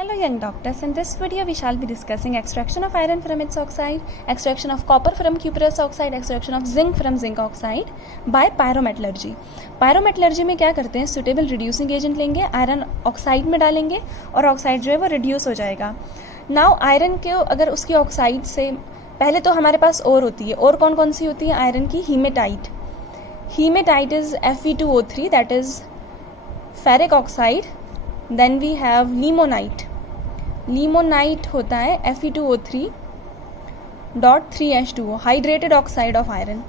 Hello young doctors, in this video we shall be discussing extraction of iron from its oxide, extraction of copper from cuprous oxide, extraction of zinc from zinc oxide by pyrometallurgy. Pyrometallurgy में क्या करते हैं, suitable reducing agent लेंगे, iron oxide में डालेंगे और oxide जो है वो रिड्यूस हो जाएगा. नाउ आयरन के अगर उसकी ऑक्साइड से पहले तो हमारे पास और होती है, और कौन कौन सी होती है आयरन की, hematite. Hematite is Fe2O3 that is ferric oxide. Then we have limonite. Limonite होता है Fe2O3.3H2O hydrated oxide of iron.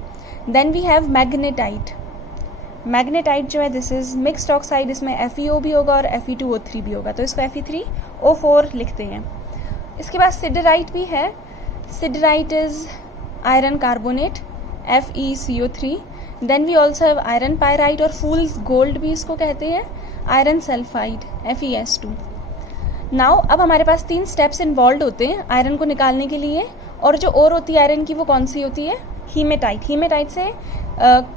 Then we have magnetite. Magnetite जो है दिस इज मिक्स्ड ऑक्साइड, इसमें FeO भी होगा और Fe2O3 भी होगा, तो इसको Fe3O4 लिखते हैं. इसके बाद सिडराइट भी है. Siderite is iron carbonate FeCO3. Then we also have iron pyrite और फूल्स गोल्ड भी इसको कहते हैं, आयरन सल्फाइड FeS2. नाउ अब हमारे पास 3 स्टेप्स इन्वॉल्व होते हैं आयरन को निकालने के लिए, और जो और होती है आयरन की वो कौन सी होती है, हीमेटाइट. हीमेटाइट से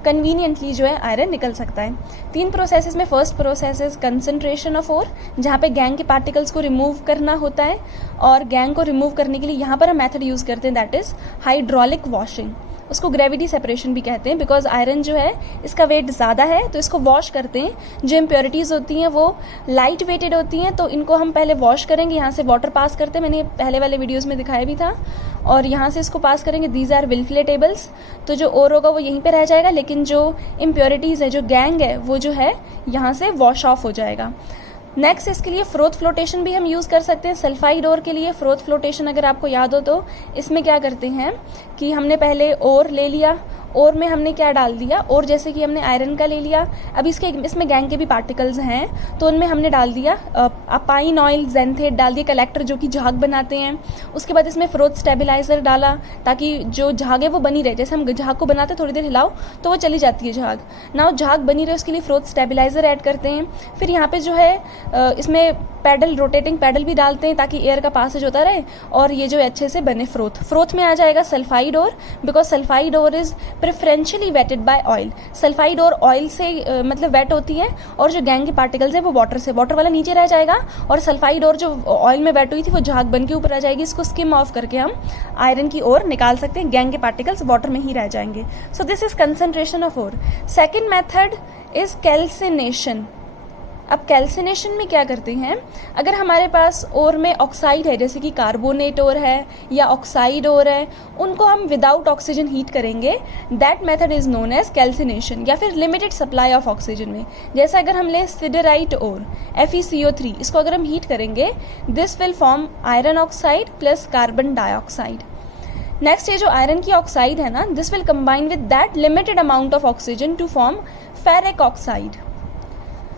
कन्वीनियंटली जो है आयरन निकल सकता है. 3 प्रोसेसेस में first process is concentration of ore, जहाँ पे गैंग के पार्टिकल्स को रिमूव करना होता है, और गैंग को रिमूव करने के लिए यहाँ पर हम मेथड यूज करते हैं दैट इज हाइड्रोलिक वॉशिंग. उसको ग्रेविटी सेपरेशन भी कहते हैं, बिकॉज आयरन जो है इसका वेट ज़्यादा है तो इसको वॉश करते हैं. जो इम्प्योरिटीज़ होती हैं वो लाइट वेटेड होती हैं, तो इनको हम पहले वॉश करेंगे, यहाँ से वाटर पास करते हैं, मैंने पहले वाले वीडियोज़ में दिखाया भी था, और यहाँ से इसको पास करेंगे. दीज आर विलफिलेटेबल्स, तो जो और होगा वो यहीं पे रह जाएगा, लेकिन जो इम्प्योरिटीज़ है, जो गैंग है, वो जो है यहाँ से वॉश ऑफ हो जाएगा. नेक्स्ट इसके लिए फ्रोथ फ्लोटेशन भी हम यूज़ कर सकते हैं. सल्फाइड ओर के लिए फ्रोथ फ्लोटेशन अगर आपको याद हो तो इसमें क्या करते हैं कि हमने पहले ओर ले लिया, और में हमने क्या डाल दिया, और जैसे कि हमने आयरन का ले लिया, अब इसमें गैंग के भी पार्टिकल्स हैं तो उनमें हमने डाल दिया अपाइन ऑयल, जेंथेट डाल दिया, कलेक्टर जो कि झाग बनाते हैं. उसके बाद इसमें फ्रोथ स्टेबिलाइजर डाला ताकि जो झाग है वो बनी रहे. जैसे हम झाग को बनाते थोड़ी देर हिलाओ तो वो चली जाती है झाग. ना झाग बनी रहे उसके लिए फ्रोथ स्टेबिलाइजर ऐड करते हैं. फिर यहाँ पे जो है इसमें पैडल, रोटेटिंग पैडल भी डालते हैं ताकि एयर का पासेज होता रहे और ये जो अच्छे से बने. फ्रोथ में आ जाएगा sulphide ore, because sulphide ore is preferentially wetted by oil. Sulphide और ऑयल से मतलब वेट होती है, और जो गैंग के पार्टिकल्स है वो वाटर से, वाटर वाला नीचे रह जाएगा, और सल्फाइड और जो ऑयल में वेट हुई थी वो झाग बन के ऊपर आ जाएगी. इसको स्किम ऑफ करके हम आयरन की ओर निकाल सकते हैं, गैंग के पार्टिकल्स वाटर में ही रह जाएंगे. So this is concentration of ore. Second method is calcination. अब कैल्सिनेशन में क्या करते हैं, अगर हमारे पास ओर में ऑक्साइड है, जैसे कि कार्बोनेट ओर है या ऑक्साइड ओर है, उनको हम विदाउट ऑक्सीजन हीट करेंगे. That method is known as calcination, या फिर लिमिटेड सप्लाई ऑफ ऑक्सीजन में. जैसे अगर हम ले सिडराइट ओर FeCO3, इसको अगर हम हीट करेंगे, this will form iron oxide plus carbon dioxide. Next ये जो आयरन की ऑक्साइड है ना, this will combine with that limited amount of oxygen to form ferric oxide.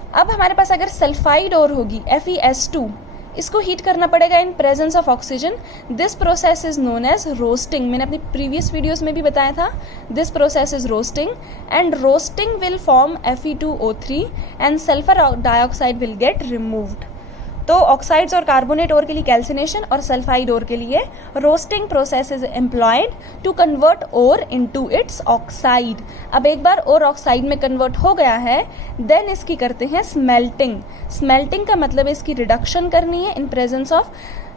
अब हमारे पास अगर सल्फाइड ओर होगी FeS2, इसको हीट करना पड़ेगा in presence of oxygen. This process is known as roasting. मैंने अपनी प्रीवियस वीडियोस में भी बताया था. This process is roasting, and roasting will form Fe2O3 and sulphur dioxide will get removed. तो ऑक्साइड्स और कार्बोनेट ओर के लिए कैल्सिनेशन और सल्फाइड ओर के लिए roasting process is employed to convert ore into its oxide. अब एक बार ओर oxide में कन्वर्ट हो गया है, देन इसकी करते हैं स्मेल्टिंग. स्मेल्टिंग का मतलब इसकी रिडक्शन करनी है इन presence of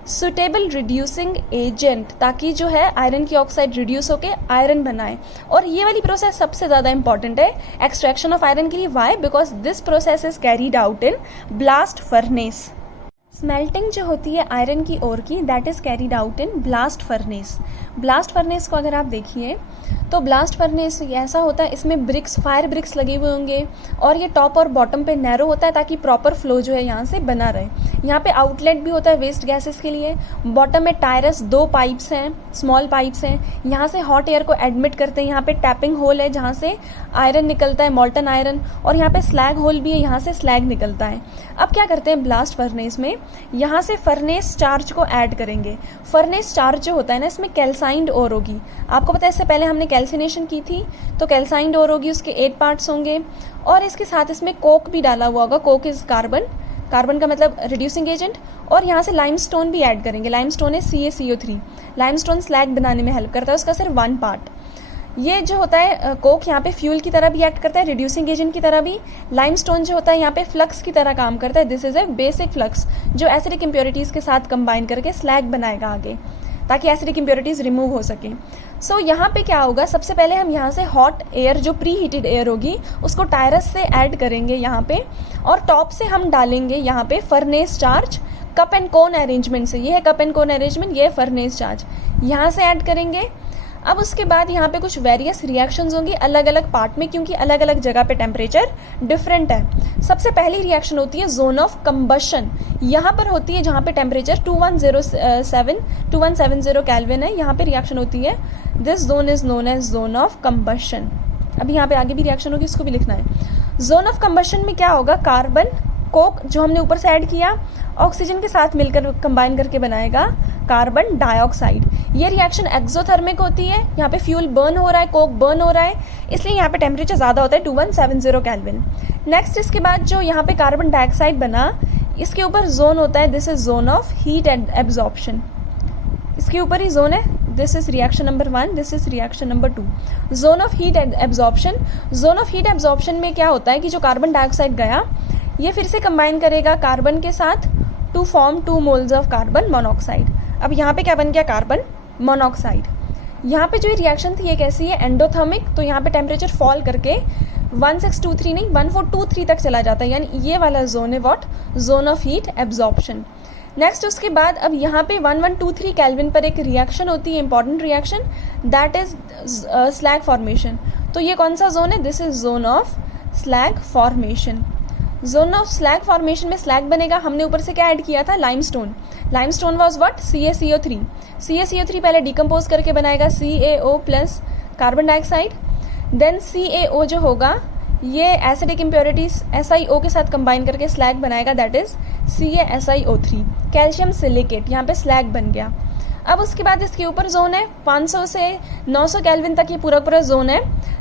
suitable reducing agent, ताकि जो है आयरन की ऑक्साइड रिड्यूस होके आयरन बनाए. और ये वाली प्रोसेस सबसे ज़्यादा इंपॉर्टेंट है एक्सट्रैक्शन ऑफ आयरन के लिए. Why? Because this process is carried out in blast furnace. Smelting जो होती है आयरन की ओर की, that is carried out in blast furnace. Blast furnace को अगर आप देखिए तो ब्लास्ट फर्नेस ऐसा होता है, इसमें ब्रिक्स, फायर ब्रिक्स लगे हुए होंगे, और ये टॉप और बॉटम पे नैरो होता है ताकि प्रॉपर फ्लो जो है यहाँ से बना रहे. यहाँ पे आउटलेट भी होता है वेस्ट गैसेस के लिए. बॉटम में टायरस 2 पाइप्स हैं, स्मॉल पाइप्स हैं, यहाँ से हॉट एयर को एडमिट करते हैं. यहाँ पे टैपिंग होल है जहाँ से आयरन निकलता है, मॉल्टन आयरन, और यहाँ पे स्लैग होल भी है, यहाँ से स्लैग निकलता है. अब क्या करते हैं ब्लास्ट फर्नेस में, यहाँ से फर्नेस चार्ज को ऐड करेंगे. फर्नेस चार्ज जो होता है ना, इसमें कैल्साइंड ओर होगी. आपको पता है इससे पहले हमने कैल्सिनेशन की थी, तो कैल्साइंड ओर होगी, उसके 8 पार्ट्स होंगे, और इसके साथ इसमें कोक भी डाला हुआ होगा. कोक इज कार्बन, कार्बन का मतलब रिड्यूसिंग एजेंट, और यहाँ से लाइमस्टोन भी ऐड करेंगे. लाइमस्टोन है CaCO3. लाइमस्टोन स्लैग बनाने में हेल्प करता है, उसका सिर्फ 1 पार्ट. ये जो होता है कोक यहाँ पे फ्यूल की तरह भी एक्ट करता है, रिड्यूसिंग एजेंट की तरह भी। लाइमस्टोन जो होता है यहाँ पे फ्लक्स की तरह काम करता है, this is a basic flux जो एसिडिक इम्प्योरिटीज़ के साथ कंबाइन करके स्लैग बनाएगा आगे, ताकि एसिडिक इम्प्योरिटीज़ रिमूव हो सके। सो यहाँ पे क्या होगा, सबसे पहले हम यहाँ से हॉट एयर जो प्री हीटेड एयर होगी उसको टायरस से ऐड करेंगे यहाँ पे, और टॉप से हम डालेंगे यहाँ पे furnace charge cup and cone arrangement से। ये है कप एंड कोन अरेंजमेंट, ये है फर्नेस चार्ज, यहाँ से ऐड करेंगे। अब उसके बाद यहाँ पे कुछ वेरियस रिएक्शंस होंगी अलग अलग पार्ट में, क्योंकि अलग अलग जगह पे टेम्परेचर डिफरेंट है। सबसे पहली रिएक्शन होती है जोन ऑफ कंबशन, यहाँ पर होती है जहाँ पे टेम्परेचर 2170 केल्विन है, यहाँ पे रिएक्शन होती है। This zone is known as zone of combustion. अभी यहाँ पे आगे भी रिएक्शन होगी, उसको भी लिखना है। जोन ऑफ कंबशन में क्या होगा, कार्बन कोक जो हमने ऊपर से ऐड किया ऑक्सीजन के साथ मिलकर कंबाइन करके बनाएगा कार्बन डाइऑक्साइड। ये रिएक्शन एक्सोथर्मिक होती है, यहाँ पे फ्यूल बर्न हो रहा है, कोक बर्न हो रहा है, इसलिए यहाँ पे टेम्परेचर ज़्यादा होता है 2170 केल्विन। नेक्स्ट इसके बाद जो यहाँ पे कार्बन डाइऑक्साइड बना, इसके ऊपर जोन होता है, this is zone of heat absorption. इसके ऊपर ही जोन है, this is reaction number 1, this is reaction number 2, zone of heat absorption. Zone of heat absorption में क्या होता है कि जो कार्बन डाइऑक्साइड गया ये फिर से कंबाइन करेगा कार्बन के साथ to form 2 moles of carbon monoxide. अब यहाँ पे क्या बन गया, कार्बन मोनोऑक्साइड। यहाँ पे जो ये रिएक्शन थी ये कैसी है, एंडोथर्मिक, तो यहाँ पे टेम्परेचर फॉल करके 1623 नहीं 1423 तक चला जाता है, यानी ये वाला जोन है what, zone of heat absorption. Next उसके बाद अब यहाँ पे 1123 केल्विन पर एक रिएक्शन होती है, important reaction, that is slag formation. तो ये कौन सा जोन है, this is zone of slag formation. Zone of slag formation में स्लैग बनेगा, हमने ऊपर से क्या ऐड किया था, limestone. Limestone was what, CaCO3। CaCO3 पहले डिकम्पोज करके बनाएगा CaO plus carbon dioxide, then CaO जो होगा ये एसिडिक इम्प्योरिटीज SiO के साथ कंबाइन करके स्लैग बनाएगा, that is CaSiO3, calcium silicate, यहाँ पे स्लैग बन गया। अब उसके बाद इसके ऊपर जोन है 500 से 900 केल्विन तक, ये पूरा पूरा जोन है,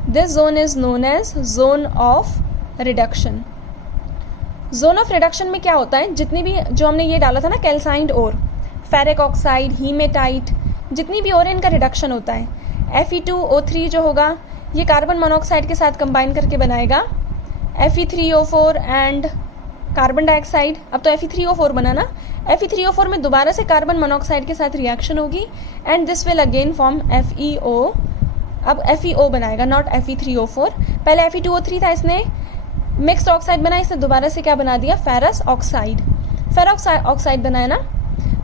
this zone is known as zone of reduction. Zone of reduction में क्या होता है, जितनी भी जो हमने ये डाला था ना कैल्साइंड ओर, फेरिक ऑक्साइड, हीमेटाइट, जितनी भी और इनका रिडक्शन होता है। Fe2O3 जो होगा ये कार्बन मोनोऑक्साइड के साथ कंबाइन करके बनाएगा Fe3O4 एंड कार्बन डाइऑक्साइड। अब तो Fe3O4 बना ना, Fe3O4 में दोबारा से कार्बन मोनोऑक्साइड के साथ रिएक्शन होगी and this will again form FeO। अब FeO बनाएगा, नॉट Fe3O4। पहले Fe2O3 था, इसने मिक्स्ड ऑक्साइड बना, इसने दोबारा से क्या बना दिया, फेरस ऑक्साइड। फेरस ऑक्साइड बनाया ना।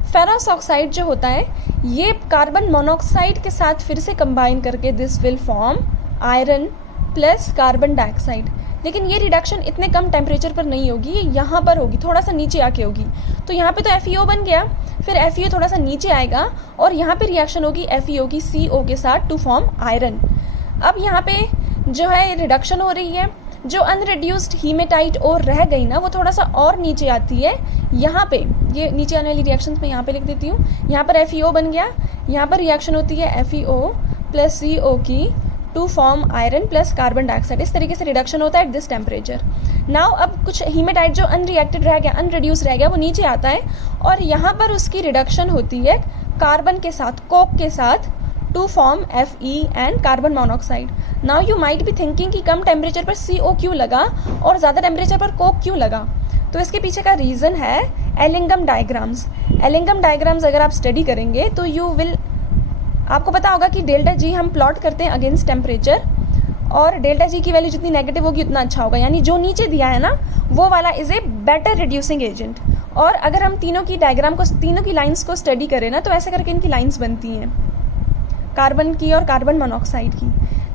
फेरस ऑक्साइड जो होता है ये कार्बन मोनोऑक्साइड के साथ फिर से कंबाइन करके this will form iron plus carbon dioxide. लेकिन ये रिडक्शन इतने कम टेम्परेचर पर नहीं होगी, ये यहाँ पर होगी, थोड़ा सा नीचे आके होगी। तो यहाँ पे तो FeO बन गया, फिर FeO थोड़ा सा नीचे आएगा और यहाँ पे रिएक्शन होगी FeO की CO के साथ टू फॉर्म आयरन। अब यहाँ पे जो है रिडक्शन हो रही है, जो अनरिड्यूस्ड हीमेटाइट और रह गई ना वो थोड़ा सा और नीचे आती है। यहाँ पे ये नीचे आने वाली रिएक्शंस में यहाँ पे लिख देती हूँ, यहाँ पर FeO बन गया, यहाँ पर रिएक्शन होती है FeO प्लस CO की to form iron plus carbon dioxide. इस तरीके से रिडक्शन होता है एट दिस टेम्परेचर। नाउ अब कुछ हीमेटाइट जो अनरिएक्टेड रह गया, अनरिड्यूस रह गया, वो नीचे आता है और यहाँ पर उसकी रिडक्शन होती है कार्बन के साथ, कोक के साथ to form Fe and carbon monoxide. Now you might be thinking कि कम टेम्परेचर पर CO क्यों लगा और ज़्यादा टेम्परेचर पर कोक क्यों लगा। तो इसके पीछे का रीज़न है एलिंगम डायग्राम्स। एलिंगम डायग्राम्स अगर आप स्टडी करेंगे तो यू विल, आपको पता होगा कि डेल्टा G हम प्लॉट करते हैं अगेंस्ट टेम्परेचर, और डेल्टा G की वैल्यू जितनी नेगेटिव होगी उतना अच्छा होगा, यानी जो नीचे दिया है ना वो वाला is a better reducing agent. और अगर हम तीनों की डायग्राम को, तीनों की लाइन्स को स्टडी करें ना तो ऐसे करके इनकी लाइन्स बनती हैं, कार्बन की और कार्बन मोनोऑक्साइड की।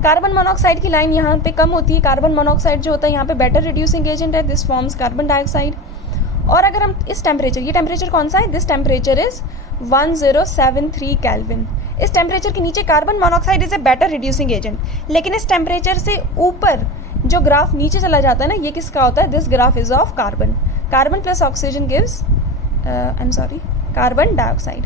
कार्बन मोनोऑक्साइड की लाइन यहाँ पे कम होती है, कार्बन मोनोऑक्साइड जो होता है यहाँ पे बेटर रिड्यूसिंग एजेंट है, दिस फॉर्म्स कार्बन डाइऑक्साइड। और अगर हम इस टेम्परेचर, ये टेम्परेचर कौन सा है, दिस टेम्परेचर इज 1073 केल्विन। इस टेम्परेचर के नीचे carbon monoxide is a better reducing agent, लेकिन इस टेम्परेचर से ऊपर जो ग्राफ नीचे चला जाता है ना, ये किसका होता है, this graph is of carbon. Carbon plus oxygen gives carbon dioxide.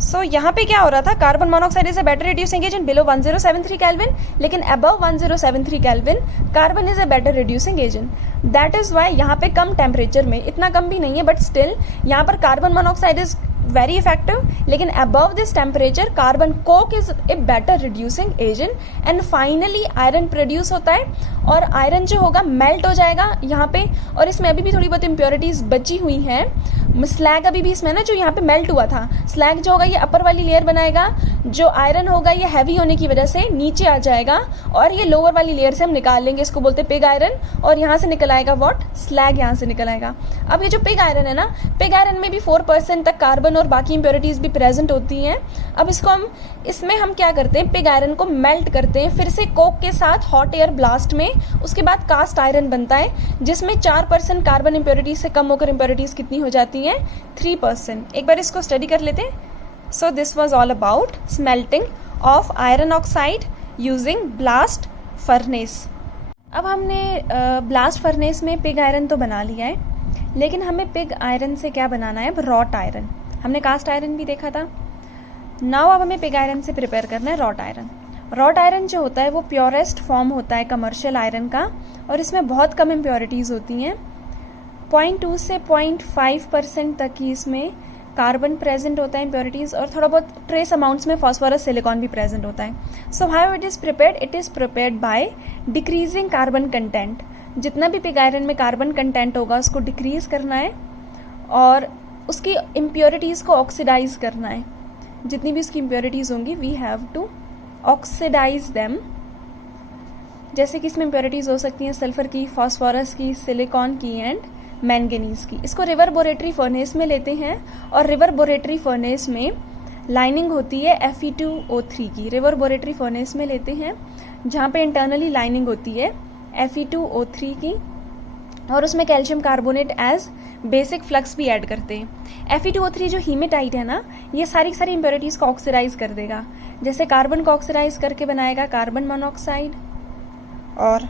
So यहाँ पे क्या हो रहा था, carbon monoxide is a better reducing agent below 1073 kelvin, लेकिन above 1073 kelvin carbon is a better reducing agent. That is why यहाँ पे कम temperature में, इतना कम भी नहीं है बट स्टिल यहाँ पर carbon monoxide is very effective, लेकिन above this temperature carbon coke is a better reducing agent and finally iron produce होता है और आयरन जो होगा मेल्ट हो जाएगा यहाँ पे। और इसमें अभी भी थोड़ी बहुत इम्प्योरिटीज बची हुई हैं, स्लैग अभी भी इसमें ना जो यहाँ पे मेल्ट हुआ था, स्लैग जो होगा ये अपर वाली लेयर बनाएगा, जो आयरन होगा ये हैवी होने की वजह से नीचे आ जाएगा और ये लोअर वाली लेयर से हम निकाल लेंगे, इसको बोलते हैं पिग आयरन, और यहाँ से निकल आएगा व्हाट, स्लैग यहाँ से निकल आएगा। अब ये जो पिग आयरन है ना, पिग आयरन में भी 4% तक कार्बन और बाकी इंप्योरिटीज भी प्रेजेंट होती हैं। अब इसमें हम क्या करते हैं, पिग आयरन को मेल्ट करते हैं फिर से कोक के साथ हॉट एयर ब्लास्ट में, उसके बाद कास्ट आयरन बनता है जिसमें 4% कार्बन इंप्योरिटीज से कम होकर इंप्योरिटीज कितनी हो जाती हैं, 3%। एक बार इसको स्टडी कर लेते हैं। So this was all about smelting of iron oxide using blast furnace. अब हमने ब्लास्ट फर्नेस में पिग आयरन तो बना लिया है, लेकिन हमें पिग आयरन से क्या बनाना है, अब रॉट आयरन। हमने कास्ट आयरन भी देखा था। नाउ अब हमें पिग आयरन से प्रिपेयर करना है रॉट आयरन। रॉट आयरन जो होता है वो प्योरेस्ट फॉर्म होता है कमर्शियल आयरन का, और इसमें बहुत कम इम्प्योरिटीज़ होती हैं। 0.2 से 0.5% तक की इसमें कार्बन प्रेजेंट होता है इम्प्योरिटीज, और थोड़ा बहुत ट्रेस अमाउंट्स में फॉस्फोरस सिलिकॉन भी प्रेजेंट होता है। So how it is prepared, it is prepared by decreasing carbon content. जितना भी पिग आयरन में कार्बन कंटेंट होगा उसको डिक्रीज करना है और उसकी इम्प्योरिटीज़ को ऑक्सीडाइज करना है। जितनी भी उसकी इम्प्योरिटीज़ होंगी we have to oxidise them. जैसे कि इसमें इम्प्योरिटीज़ हो सकती हैं सल्फर की, फॉस्फोरस की, सिलिकॉन की एंड मैंगनीज की। इसको रिवर बोरेटरी फर्नेस में लेते हैं और रिवर बोरेटरी फर्नेस में लाइनिंग होती है Fe2O3 की। रिवर बोरेटरी फर्नेस में लेते हैं जहाँ पे इंटरनली लाइनिंग होती है Fe2O3 की, और उसमें calcium carbonate as basic flux भी ऐड करते हैं। Fe2O3 जो हीमेटाइट है ना, ये सारी इम्प्योरिटीज को ऑक्सीडाइज कर देगा। जैसे कार्बन को ऑक्सीडाइज करके बनाएगा कार्बन मोनोऑक्साइड, और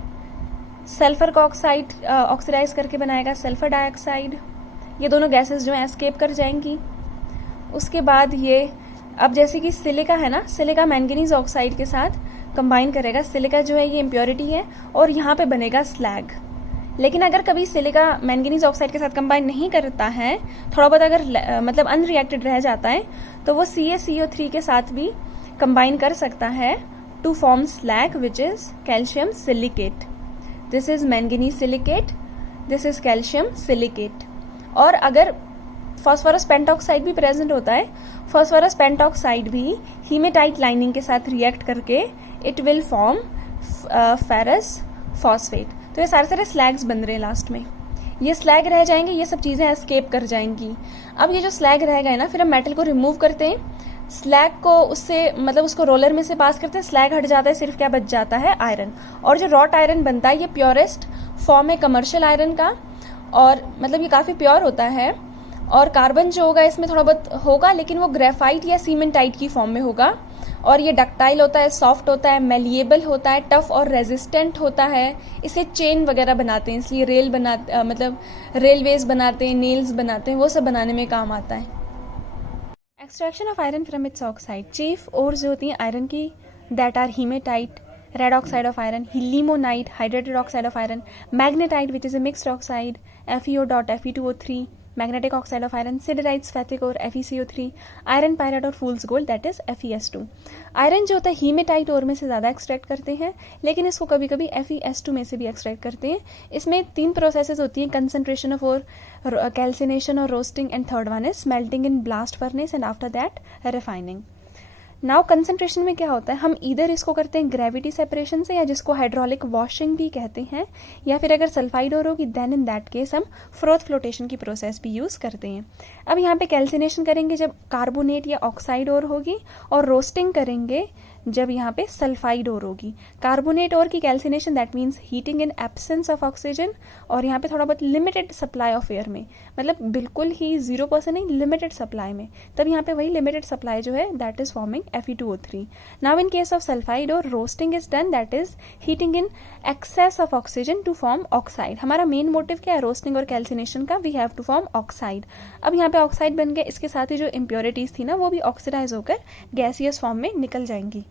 सल्फर का ऑक्सीडाइज करके बनाएगा सल्फर डाइऑक्साइड। ये दोनों गैसेस जो हैं एस्केप कर जाएंगी। उसके बाद ये अब जैसे कि सिलिका है ना, सिलिका मैंगनीज ऑक्साइड के साथ कंबाइन करेगा। सिलिका जो है ये इम्प्योरिटी है और यहाँ पे बनेगा स्लैग। लेकिन अगर कभी सिलिका मैंगनीज ऑक्साइड के साथ कंबाइन नहीं करता है, थोड़ा बहुत अगर मतलब अनरिएक्टेड रह जाता है, तो वो CaCO3 के साथ भी कंबाइन कर सकता है to form slag which is calcium silicate. This is manganese silicate, this is calcium silicate. और अगर फॉस्फोरस पेंटॉक्साइड भी प्रेजेंट होता है, फॉस्फोरस पेंटॉक्साइड भी हीमेटाइट लाइनिंग के साथ रिएक्ट करके it will form ferrous phosphate. तो ये सारे स्लैग्स बन रहे हैं लास्ट में। ये स्लैग रह जाएंगे, ये सब चीजें एस्केप कर जाएंगी। अब ये जो स्लैग रह गए ना, फिर हम मेटल को रिमूव करते हैं, स्लैग को उससे मतलब उसको रोलर में से पास करते हैं, स्लैग हट जाता है, सिर्फ क्या बच जाता है, आयरन। और जो रॉट आयरन बनता है ये प्योरेस्ट फॉर्म है कमर्शियल आयरन का, और मतलब ये काफ़ी प्योर होता है। और कार्बन जो होगा इसमें थोड़ा बहुत होगा, लेकिन वो ग्रेफाइट या सीमेंटाइट की फॉर्म में होगा। और ये डक्टाइल होता है, सॉफ्ट होता है, मेलिएबल होता है, टफ और रेजिस्टेंट होता है। इसे चेन वगैरह बनाते हैं, इसलिए मतलब रेलवेज बनाते हैं, नेल्स बनाते हैं, वो सब बनाने में काम आता है। Extraction of iron from its oxide. Chief ores जो होती हैं आयरन की, that are hematite, red oxide of iron, limonite, hydrated oxide of iron, magnetite which is a mixed oxide, FeO.Fe2O3, magnetic oxide of iron, siderite, spathic और FeCO3, iron pyrite और fool's gold that is FeS2। आयरन जो होता है हीमेटाइट ओर में से ज़्यादा extract करते हैं, लेकिन इसको कभी कभी FeS2 में से भी एक्सट्रैक्ट करते हैं। इसमें 3 प्रोसेसेस होती हैं, कंसंट्रेशन ऑफ और कैल्सिनेशन और roasting, and third one is smelting in blast furnace and after that refining. Now concentration में क्या होता है, हम इधर इसको करते हैं ग्रेविटी सेपरेशन से, या जिसको हाइड्रोलिक वॉशिंग भी कहते हैं, या फिर अगर सल्फाइड ओर होगी देन इन दैट केस हम फ्रोथ फ्लोटेशन की प्रोसेस भी यूज करते हैं। अब यहाँ पे कैल्सिनेशन करेंगे जब कार्बोनेट या ऑक्साइड ओर होगी, और रोस्टिंग करेंगे जब यहाँ पे सल्फाइड ओर होगी। कार्बोनेट ओर की calcination that means heating in absence of oxygen, और यहाँ पे थोड़ा बहुत लिमिटेड सप्लाई ऑफ एयर में, मतलब बिल्कुल ही 0% नहीं, लिमिटेड सप्लाई में, तब यहाँ पे वही लिमिटेड सप्लाई जो है that is forming Fe2O3। Now in case of sulphide और roasting is done, that is heating in excess of oxygen to form oxide. हमारा मेन मोटिव क्या है रोस्टिंग और कैल्सिनेशन का, we have to form oxide. अब यहाँ पे oxide बन गए, इसके साथ ही जो इम्प्योरिटीज थी ना वो भी ऑक्सीडाइज होकर गैसियस फॉर्म में निकल जाएंगी।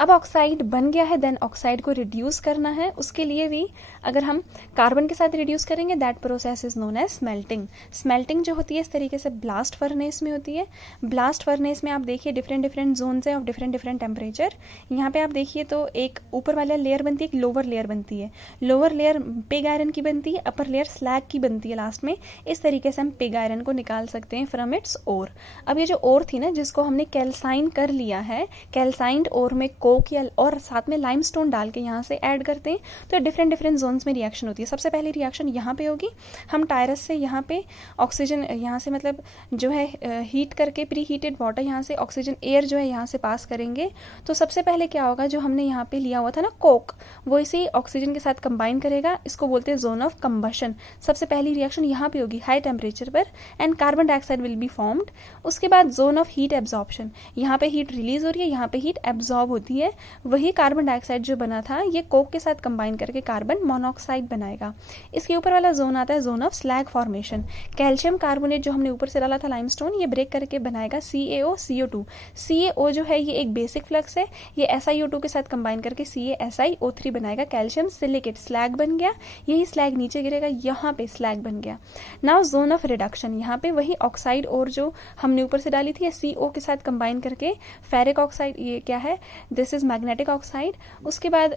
अब ऑक्साइड बन गया है, देन ऑक्साइड को रिड्यूस करना है। उसके लिए भी अगर हम कार्बन के साथ रिड्यूस करेंगे, that process is known as smelting. Smelting जो होती है इस तरीके से ब्लास्ट फर्नेस में होती है। ब्लास्ट फर्नेस में आप देखिए डिफरेंट डिफरेंट जोन्स है ऑफ डिफरेंट डिफरेंट टेम्परेचर। यहाँ पे आप देखिए तो एक ऊपर वाला लेयर बनती है, एक लोअर लेयर बनती है। लोअर लेयर पिग आयरन की बनती है, अपर लेयर स्लैग की बनती है लास्ट में। इस तरीके से हम पिग आयरन को निकाल सकते हैं फ्रॉम इट्स ओर। अब ये जो ओर थी ना, जिसको हमने कैल्साइन कर लिया है, कैल्साइंड ओर में कोक या और साथ में लाइमस्टोन डाल के यहाँ से ऐड करते हैं, तो डिफरेंट डिफरेंट जोन्स में रिएक्शन होती है। सबसे पहली रिएक्शन यहाँ पे होगी, हम टायरस से यहाँ पे ऑक्सीजन यहाँ से मतलब जो है हीट करके प्री हीटेड वाटर यहाँ से ऑक्सीजन एयर जो है यहाँ से पास करेंगे। तो सबसे पहले क्या होगा, जो हमने यहाँ पे लिया हुआ था ना कोक, वो इसी ऑक्सीजन के साथ कंबाइन करेगा। इसको बोलते हैं जोन ऑफ कंबशन। सबसे पहली रिएक्शन यहाँ पे होगी हाई टेम्परेचर पर, and carbon dioxide will be formed. उसके बाद जोन ऑफ हीट एब्जॉर्प्शन, यहाँ पे हीट रिलीज हो रही है, यहाँ पे हीट एब्जॉर्ब होती है। वही कार्बन डाइऑक्साइड जो बना था ये कोक के साथ कंबाइन करके कार्बन मोनोऑक्साइड बनाएगा। इसके ऊपर वाला जोन आता है zone of slag formation. Calcium carbonate जो हमने ऊपर से डाला था लाइमस्टोन, ये ब्रेक करके बनाएगा CaO CO2। CaO जो है ये एक बेसिक फ्लक्स है, ये SiO2 के साथ कंबाइन करके CaSiO3 बनाएगा। कैल्शियम सिलिकेट स्लैग बन गया, यही स्लैग नीचे गिरेगा, यहाँ पे स्लैग बन गया। नाउ जोन ऑफ रिडक्शन, यहाँ पे वही ऑक्साइड और जो हमने ऊपर से डाली थी CO के साथ कंबाइन करके फेरिक ऑक्साइड, ये क्या है, दिस इज मैग्नेटिक ऑक्साइड। उसके बाद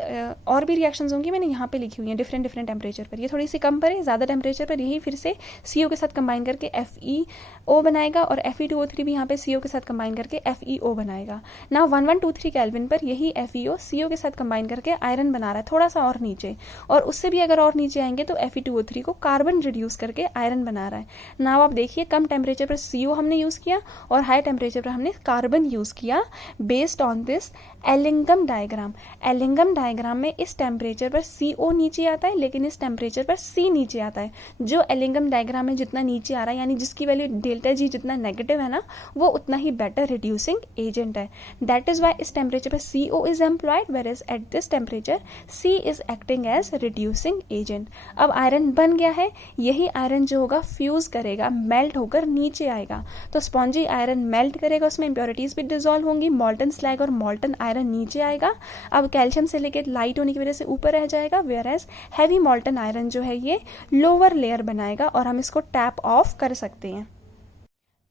और भी रिएक्शंस होंगी, मैंने यहाँ पे लिखी हुई है डिफरेंट डिफरेंट टेम्परेचर पर। ये थोड़ी सी कम पर है, ज़्यादा टेम्परेचर पर यही फिर से CO के साथ कंबाइन करके FeO बनाएगा, और Fe2O3 भी यहाँ पे CO के साथ कंबाइन करके FeO बनाएगा। नाउ 1123 केल्विन पर यही FeO CO के साथ कंबाइन करके आयरन बना रहा है, थोड़ा सा और नीचे, और उससे भी अगर और नीचे आएंगे तो Fe2O3 को कार्बन रिड्यूस करके आयरन बना रहा है। नाउ आप देखिए कम टेम्परेचर पर CO हमने यूज़ किया और हाई टेम्परेचर पर हमने कार्बन यूज़ किया based on this Ellingham diagram. Ellingham diagram में इस टेम्परेचर पर CO नीचे आता है, लेकिन इस टेम्परेचर पर C नीचे आता है। जो एलिंगम डायग्राम में जितना नीचे आ रहा है, यानी जिसकी वैल्यू डेल्टा G जितना नेगेटिव है ना, वो उतना ही बेटर रिड्यूसिंग एजेंट है। दैट इज वाई इस टेम्परेचर पर CO is employed, whereas at this temperature C is acting as reducing agent. अब आयरन बन गया है, यही आयरन जो होगा फ्यूज करेगा, मेल्ट होकर नीचे आएगा। तो स्पॉन्जी आयरन मेल्ट करेगा, उसमें इंप्योरिटीज भी डिजोल्व होंगी, मॉल्टन स्लैग और मॉल्टन आयरन नीचे आएगा। अब कैल्शियम सिलिकेट लाइट होने की वजह से ऊपर रह जाएगा, whereas heavy molten iron जो है ये लोअर लेयर बनाएगा, और हम इसको टैप ऑफ कर सकते हैं।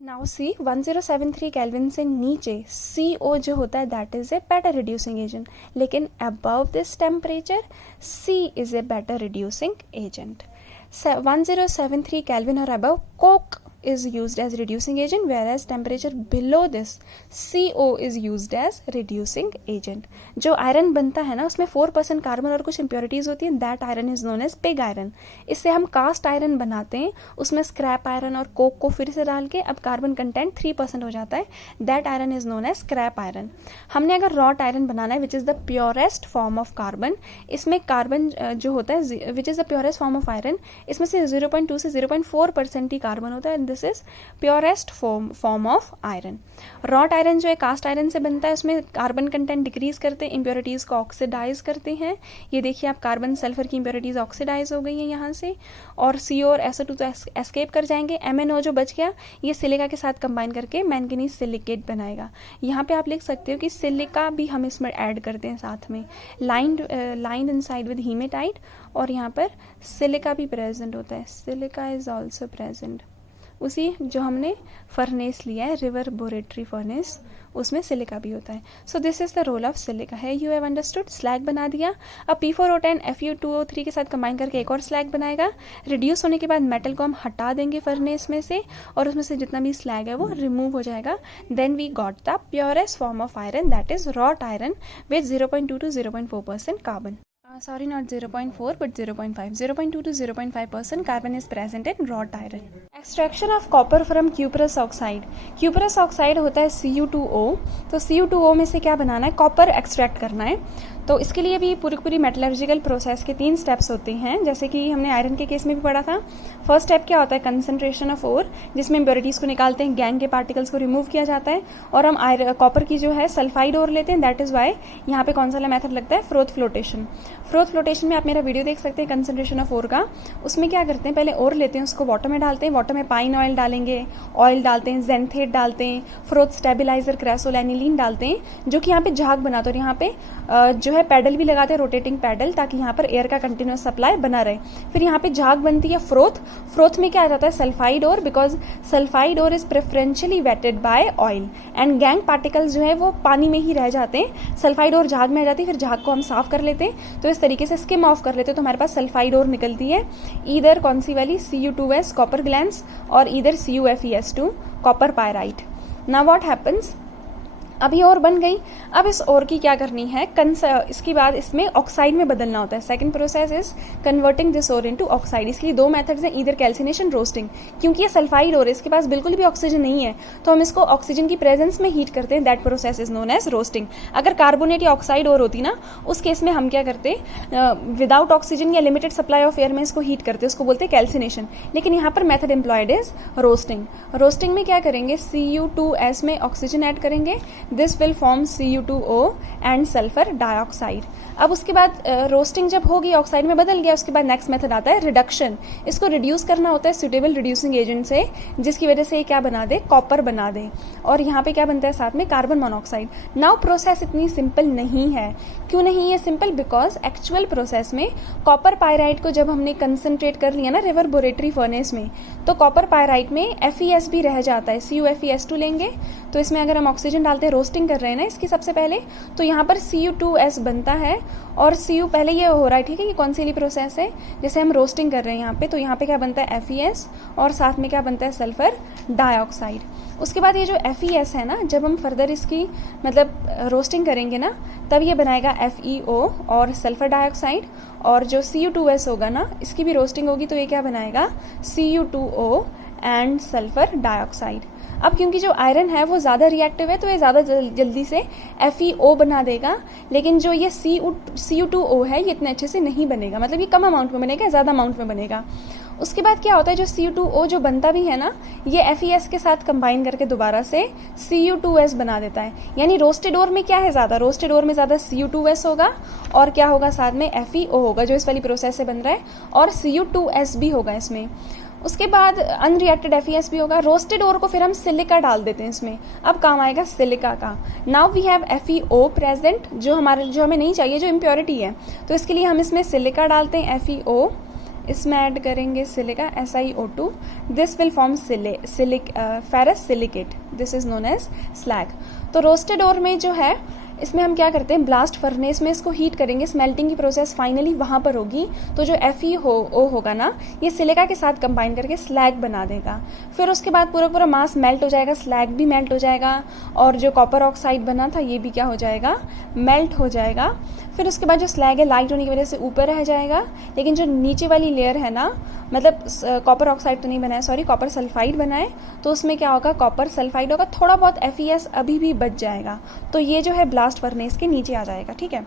नाउ सी 1073 केल्विन से नीचे CO जो होता है that is a better reducing agent, लेकिन above this temperature C is a better reducing agent. 1073 kelvin और above coke is used as reducing agent, whereas temperature below this CO is used as reducing agent. जो iron बनता है ना उसमें 4% carbon और कुछ impurities होती हैं, that iron is known as pig iron. इससे हम कास्ट आयरन बनाते हैं, उसमें स्क्रैप आयरन और कोक को फिर से डाल के अब कार्बन कंटेंट 3% हो जाता है, that iron is known as scrap iron. हमने अगर रॉट आयरन बनाना है which is the purest form of carbon, इसमें कार्बन जो होता है which is the purest form of iron, इसमें से 0.2 से 0.4% ही कार्बन होता है, this is purest form of iron. Wrought iron जो है कास्ट आयरन से बनता है, उसमें कार्बन कंटेंट डिक्रीज करते हैं, इंप्योरिटीज को ऑक्सीडाइज करते हैं। ये देखिए आप कार्बन सल्फर की इंप्योरिटीज ऑक्सीडाइज हो गई हैं यहाँ से, और CO और SO2 तो एस्केप कर जाएंगे। MnO जो बच गया ये सिलिका के साथ कंबाइन करके मैंगनीज सिलिकेट बनाएगा। यहाँ पे आप लिख सकते हो कि सिलिका भी हम इसमें ऐड करते हैं साथ में, लाइंड इनसाइड विद हीमेटाइट, और यहाँ पर सिलिका भी प्रेजेंट होता है, सिलिका इज ऑल्सो प्रेजेंट। उसी जो हमने फर्नेस लिया है रिवर बोरेटरी फर्नेस, उसमें सिलिका भी होता है। So this is the role of silica है, यू हैव अंडरस्टूड। स्लैग बना दिया, अब P4O10 Fe2O3 के साथ कंबाइन करके एक और स्लैग बनाएगा। रिड्यूस होने के बाद मेटल को हम हटा देंगे फर्नेस में से, और उसमें से जितना भी स्लैग है वो रिमूव हो जाएगा। Then we got the purest form of iron, that is wrought iron with 0.2 to 0.4% carbon. Sorry, not 0.4 but 0.5. 0.2 to 0.5% carbon is present in wrought iron. Extraction of copper from cuprous oxide. Cuprous oxide होता है Cu2O, तो Cu2O में से क्या बनाना है, copper extract करना है। तो इसके लिए भी पूरी मेटलर्जिकल प्रोसेस के 3 स्टेप्स होते हैं, जैसे कि हमने आयरन के केस में भी पढ़ा था। फर्स्ट स्टेप क्या होता है, कंसंट्रेशन ऑफ ओर, जिसमें इम्प्योरिटीज को निकालते हैं, गैंग के पार्टिकल्स को रिमूव किया जाता है, और हम कॉपर की जो है सल्फाइड ओर लेते हैं। दैट इज वाई यहाँ पे कौन सा मेथड लगता है, फ्रोथ फ्लोटेशन। फ्रोथ फ्लोटेशन में आप मेरा वीडियो देख सकते हैं कंसंट्रेशन ऑफ ओर का। उसमें क्या करते हैं, पहले ओर लेते हैं, उसको वाटर में डालते हैं, वाटर में पाइन ऑयल डालेंगे, ऑयल डालते हैं, जेंथेट डालते हैं, फ्रोथ स्टेबिलाइजर क्रेसोलैनिलीन डालते हैं, जो कि यहाँ पे झाग बनाते हैं, और यहाँ पे जो है पैडल भी लगाते हैं, रोटेटिंग पैडल, ताकि यहाँ पर एयर का कंटिन्यूस सप्लाई बना रहे। फिर यहाँ पे झाग बनती है फ्रोथ। फ्रोथ में क्या आ जाता है, sulphide ore, because sulphide ore is preferentially wetted by oil, and gangue particles जो है वो पानी में ही रह जाते हैं। सल्फाइड ओर झाग में आ जाती है, फिर झाग को हम साफ कर लेते हैं, तो इस तरीके से स्किम ऑफ कर लेते हैं, तो हमारे पास सल्फाइड ओर निकलती है, ईदर कौन सी वाली, Cu2s कॉपर ग्लैंस, और either CuFeS2 copper pyrite. Now what happens, अब ये और बन गई। अब इस और की क्या करनी है, इसके बाद इसमें ऑक्साइड में बदलना होता है। Second process is converting this ore into oxide. इसके लिए 2 मेथड्स हैं, ईदर कैल्सिनेशन, रोस्टिंग। क्योंकि ये सल्फाइड ओर है, इसके पास बिल्कुल भी ऑक्सीजन नहीं है, तो हम इसको ऑक्सीजन की प्रेजेंस में हीट करते हैं। That process is known as roasting. अगर कार्बोनेट या ऑक्साइड ओर होती ना, उस केस में हम क्या करते, विदाउट ऑक्सीजन या लिमिटेड सप्लाई ऑफ एयर में इसको हीट करते, उसको बोलते हैं कैल्सिनेशन। लेकिन यहाँ पर method employed is roasting. Roasting में क्या करेंगे, Cu2s में ऑक्सीजन ऐड करेंगे, this will form Cu2O and sulphur dioxide. अब उसके बाद रोस्टिंग जब होगी, ऑक्साइड में बदल गया, उसके बाद नेक्स्ट मेथड आता है रिडक्शन। इसको रिड्यूस करना होता है सुटेबल रिड्यूसिंग एजेंट से, जिसकी वजह से ये क्या बना दे, कॉपर बना दे, और यहाँ पे क्या बनता है साथ में, कार्बन मोनोऑक्साइड। नाउ प्रोसेस इतनी सिंपल नहीं है। क्यों नहीं है सिंपल, बिकॉज एक्चुअल प्रोसेस में कॉपर पायराइट को जब हमने कंसंट्रेट कर लिया ना रिवर्बोरेटरी फर्नेस में, तो कॉपर पायराइट में FeS भी रह जाता है, CuFeS2 लेंगे, तो इसमें अगर हम ऑक्सीजन डालते हैं, रोस्टिंग कर रहे हैं ना इसकी सबसे पहले, तो यहाँ पर Cu2s बनता है, और Cu पहले ये हो रहा है, ठीक है, ये कौन सी वाली प्रोसेस है, जैसे हम रोस्टिंग कर रहे हैं यहाँ पे, तो यहाँ पे क्या बनता है, FeS, और साथ में क्या बनता है, सल्फर डाइऑक्साइड। उसके बाद ये जो FeS है ना, जब हम फर्दर इसकी मतलब रोस्टिंग करेंगे ना, तब ये बनाएगा FeO और सल्फर डाइऑक्साइड, और जो Cu2s होगा ना, इसकी भी रोस्टिंग होगी, तो ये क्या बनाएगा, Cu2O एंड सल्फर डाइऑक्साइड। अब क्योंकि जो आयरन है वो ज़्यादा रिएक्टिव है, तो ये ज़्यादा जल्दी से FeO बना देगा, लेकिन जो ये Cu2O है, ये इतने अच्छे से नहीं बनेगा, मतलब ये कम अमाउंट में बनेगा, ज़्यादा अमाउंट में बनेगा। उसके बाद क्या होता है, जो Cu2O जो बनता भी है ना, ये FeS के साथ कंबाइन करके दोबारा से Cu2s बना देता है। यानी रोस्टेड ओर में क्या है ज़्यादा, रोस्टेड ओर में ज़्यादा Cu2s होगा, और क्या होगा साथ में FeO होगा, जो इस वाली प्रोसेस से बन रहा है, और Cu2s भी होगा इसमें। उसके बाद अनरिएक्टेड FeS भी होगा। रोस्टेड ओर को फिर हम सिलिका डाल देते हैं इसमें, अब काम आएगा सिलिका का। Now we have FeO present, जो हमें नहीं चाहिए, जो इम्प्योरिटी है, तो इसके लिए हम इसमें सिलिका डालते हैं, FeO, इसमें ऐड करेंगे silica, SiO2, this will form ferrous silicate, this is known as slag. तो रोस्टेड ओर में जो है, इसमें हम क्या करते हैं, ब्लास्ट फर्नेस में इसको हीट करेंगे, स्मेल्टिंग की प्रोसेस फाइनली वहाँ पर होगी, तो जो FeO होगा ना, ये सिलिका के साथ कंबाइन करके स्लैग बना देगा। फिर उसके बाद पूरा मास मेल्ट हो जाएगा, स्लैग भी मेल्ट हो जाएगा, और जो कॉपर ऑक्साइड बना था ये भी क्या हो जाएगा, मेल्ट हो जाएगा। फिर उसके बाद जो स्लैग है लाइट होने की वजह से ऊपर रह जाएगा, लेकिन जो नीचे वाली लेयर है ना, मतलब कॉपर ऑक्साइड तो नहीं बना है, सॉरी, कॉपर सल्फाइड बना है, तो उसमें क्या होगा, कॉपर सल्फाइड होगा, थोड़ा बहुत FeS अभी भी बच जाएगा, तो ये जो है ब्लास्ट फर्नेस के नीचे आ जाएगा, ठीक है।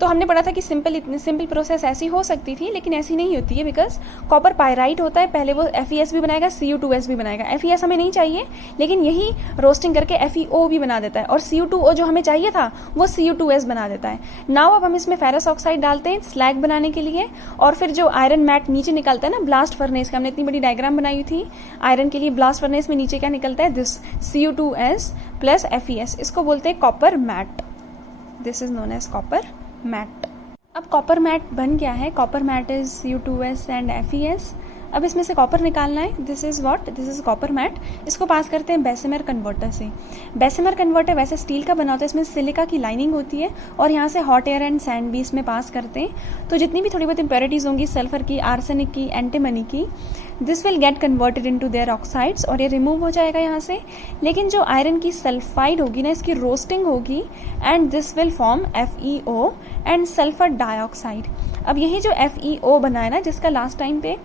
तो हमने पढ़ा था कि इतनी सिंपल प्रोसेस ऐसी हो सकती थी, लेकिन ऐसी नहीं होती है, बिकॉज कॉपर पायराइट होता है, पहले वो FeS भी बनाएगा, Cu2s भी बनाएगा। FeS हमें नहीं चाहिए, लेकिन यही रोस्टिंग करके FeO भी बना देता है, और Cu2O जो हमें चाहिए था वो Cu2s बना देता है। नाउ अब हम इसमें फेरस ऑक्साइड डालते हैं स्लैग बनाने के लिए, और फिर जो आयरन मैट नीचे निकलता है ना ब्लास्ट फर्नेस का, हमने इतनी बड़ी डायग्राम बनाई थी आयरन के लिए, ब्लास्ट फर्नेस में नीचे क्या निकलता है, दिस Cu2s प्लस FeS, इसको बोलते हैं copper matte, this is known as copper matte. अब कॉपर मैट बन गया है, copper matte is Cu2s and FeS। अब इसमें से कॉपर निकालना है, this is what, this is copper matte. इसको पास करते हैं बेसिमर कन्वर्टर से। बेसिमर कन्वर्टर वैसे स्टील का बना होता है, इसमें सिलिका की लाइनिंग होती है, और यहाँ से हॉट एयर एंड सैंड भी इसमें पास करते हैं। तो जितनी भी थोड़ी बहुत इंप्योरिटीज होंगी, सल्फर की, आर्सेनिक की, एंटीमनी की, this will get converted into their oxides, और ये रिमूव हो जाएगा यहाँ से। लेकिन जो आयरन की सल्फाइड होगी ना, इसकी रोस्टिंग होगी, and this will form FeO and sulphur dioxide. अब यही जो FeO बना है ना, जिसका लास्ट टाइम पे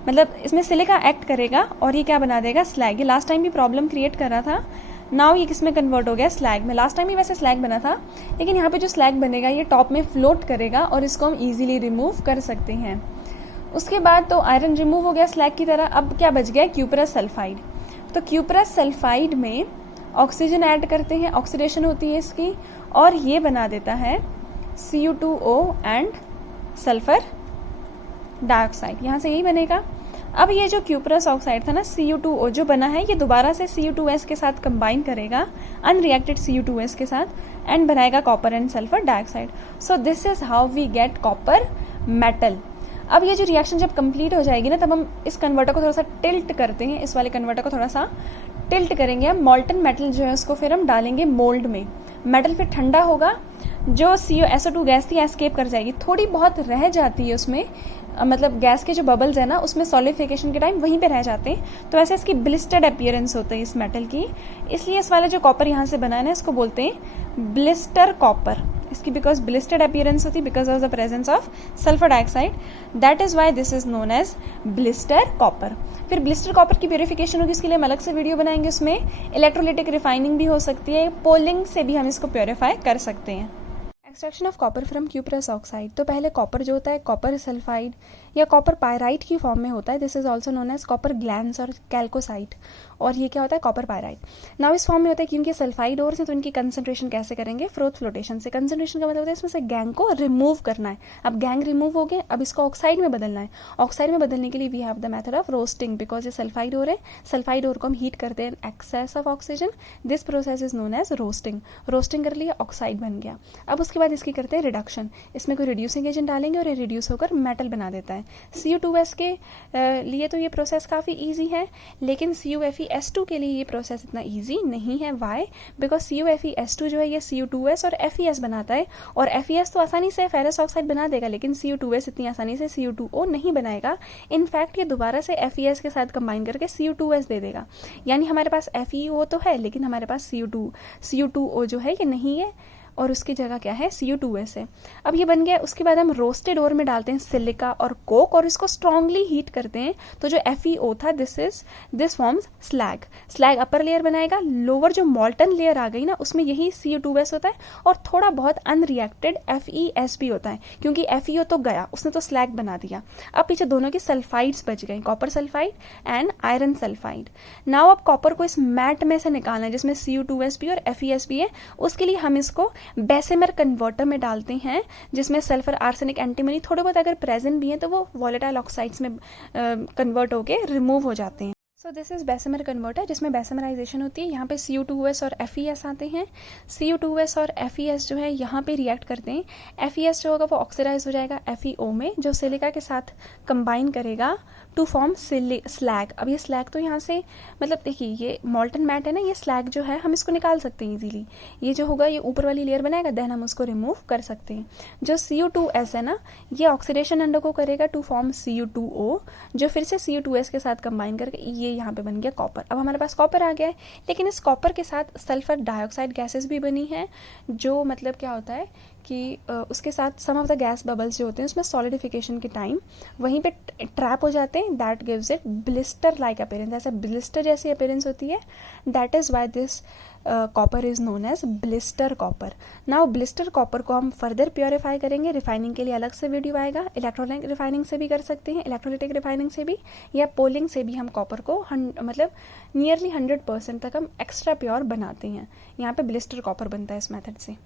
मतलब इसमें सिलिका एक्ट करेगा, और ये क्या बना देगा, स्लैग। ये लास्ट टाइम भी प्रॉब्लम क्रिएट कर रहा था, नाउ ये किस में कन्वर्ट हो गया, स्लैग में। लास्ट टाइम ही वैसे स्लैग बना था, लेकिन यहाँ पे जो स्लैग बनेगा ये टॉप में फ्लोट करेगा और इसको हम इजीली रिमूव कर सकते हैं। उसके बाद तो आयरन रिमूव हो गया स्लैग की तरह। अब क्या बच गया, क्यूपरस सल्फाइड। तो क्यूपरस सल्फाइड में ऑक्सीजन ऐड करते हैं, ऑक्सीडेशन होती है इसकी, और ये बना देता है Cu2O एंड सल्फर डाइऑक्साइड। यहाँ से यही बनेगा। अब ये जो क्यूपरस ऑक्साइड था ना, Cu2O जो बना है, ये दोबारा से Cu2S के साथ कंबाइन करेगा, अनरिएक्टेड Cu2S के साथ, एंड बनाएगा copper and sulphur dioxide. So this is how we get copper metal. अब ये जो रिएक्शन जब कंप्लीट हो जाएगी ना, तब हम इस कन्वर्टर को थोड़ा सा टिल्ट करते हैं, इस वाले कन्वर्टर को थोड़ा सा टिल्ट करेंगे हम। मॉल्टन मेटल जो है उसको फिर हम डालेंगे मोल्ड में। मेटल फिर ठंडा होगा, जो SO2 गैस थी एस्केप कर जाएगी, थोड़ी बहुत रह जाती है उसमें, मतलब गैस के जो बबल्स है ना उसमें सॉलिडिफिकेशन के टाइम वहीं पे रह जाते हैं। तो ऐसे इसकी ब्लिस्टर्ड अपीयरेंस होता है इस मेटल की, इसलिए इस वाले जो कॉपर यहाँ से बना है ना इसको बोलते हैं ब्लिस्टर कॉपर। इसकी बिकॉज ब्लिस्टर्ड अपीयरेंस होती है because of the presence of sulphur dioxide, that is why this is known as blister copper. फिर ब्लिस्टर कॉपर की प्योरिफिकेशन होगी, उसके लिए हम अलग से वीडियो बनाएंगे। उसमें इलेक्ट्रोलिटिक रिफाइनिंग भी हो सकती है, पोलिंग से भी हम इसको प्योरीफाई कर सकते हैं। Extraction of copper from cuprous oxide. तो पहले कॉपर जो होता है कॉपर सल्फाइड या कॉपर पायराइट की फॉर्म में होता है, this is also known as copper glance और कैल्कोसाइट, और ये क्या होता है, कॉपर पायराइट। नाउ इस फॉर्म में होता है क्योंकि सल्फाइड ओर से, तो इनकी कंसंट्रेशन कैसे करेंगे, फ्रोथ फ्लोटेशन से। कंसंट्रेशन का मतलब होता है इसमें से गैंग को रिमूव करना है। अब गैंग रिमूव हो गए, अब इसको ऑक्साइड में बदलना है। ऑक्साइड में बदलने के लिए we have the method of roasting, because ये सल्फाइड ओर है, सल्फाइड ओर को हम हीट करते हैं excess of oxygen, this process is known as roasting. Roasting कर लिया, ऑक्साइड बन गया। अब उसके बाद इसकी करते हैं रिडक्शन, इसमें कोई रिड्यूसिंग एजेंट डालेंगे और ये रिड्यूस होकर मेटल बना देता है। Cu2S के लिए तो ये प्रोसेस काफ़ी ईजी है, लेकिन CuFeS2 के लिए ये प्रोसेस इतना ईजी नहीं है। वाई? बिकॉज CuFeS2 जो है ये Cu2S और FeS बनाता है, और FeS तो आसानी से फेरस ऑक्साइड बना देगा, लेकिन Cu2S इतनी आसानी से Cu2O नहीं बनाएगा। इनफैक्ट ये दोबारा से FeS के साथ कंबाइन करके Cu2S दे देगा। यानी हमारे पास FeO तो है, लेकिन हमारे पास Cu2O जो है ये नहीं है, और उसकी जगह क्या है, Cu2S है। अब ये बन गया। उसके बाद हम रोस्टेड ओर में डालते हैं सिलिका और कोक, और इसको स्ट्रांगली हीट करते हैं। तो जो FeO था this forms slag. Slag upper layer बनाएगा, लोअर जो मॉल्टन लेयर आ गई ना उसमें यही Cu2S होता है, और थोड़ा बहुत अनरिएक्टेड FeS भी होता है, क्योंकि FeO तो गया, उसने तो स्लैग बना दिया। अब पीछे दोनों की सल्फाइड्स बच गए, copper sulphide and iron sulphide. Now अब कॉपर को इस मैट में से निकालना है जिसमें Cu2S भी और FeS भी है। उसके लिए हम इसको बेसेमर कन्वर्टर में डालते हैं, जिसमें सल्फर, आर्सेनिक, एंटीमनी थोड़े बहुत अगर प्रेजेंट भी हैं तो वो वॉलेटाइल ऑक्साइड्स में कन्वर्ट होके रिमूव हो जाते हैं। सो दिस इज बेसेमर कन्वर्टर, जिसमें बेसेमराइजेशन होती है। यहाँ पे Cu2S और FeS आते हैं। Cu2S और FeS जो है यहाँ पे रिएक्ट करते हैं। FeS जो होगा वो ऑक्सीडाइज हो जाएगा FeO में, जो सिलिका के साथ कंबाइन करेगा टू फॉर्म स्लैग। अब ये स्लैग तो यहाँ से, मतलब देखिए ये मॉल्टन मैट है ना, ये स्लैग जो है हम इसको निकाल सकते हैं इजीली। ये जो होगा ये ऊपर वाली लेयर बनाएगा, देन हम उसको रिमूव कर सकते हैं। जो Cu2S है ना, ये ऑक्सीडेशन अंडरगो करेगा टू फॉर्म Cu2O, जो फिर से Cu2S के साथ कंबाइन करके ये यहाँ पे बन गया कॉपर। अब हमारे पास कॉपर आ गया है, लेकिन इस कॉपर के साथ सल्फर डाइऑक्साइड गैसेस भी बनी है, जो मतलब क्या होता है कि उसके साथ सम ऑफ द गैस बबल्स जो होते हैं उसमें सॉलिडिफिकेशन के टाइम वहीं पे ट्रैप हो जाते हैं, that gives it blister like appearance. ऐसे ब्लिस्टर जैसी अपीयरेंस होती है, that is why this copper is known as blister copper. Now blister copper को हम फर्दर प्योरीफाई करेंगे, रिफाइनिंग के लिए अलग से वीडियो आएगा। इलेक्ट्रोलिक रिफाइनिंग से भी कर सकते हैं, इलेक्ट्रोलिटिक रिफाइनिंग से भी, या पोलिंग से भी हम कॉपर को मतलब नियरली 100% तक हम एक्स्ट्रा प्योर बनाते हैं। यहाँ पे ब्लिस्टर कॉपर बनता है इस मेथड से।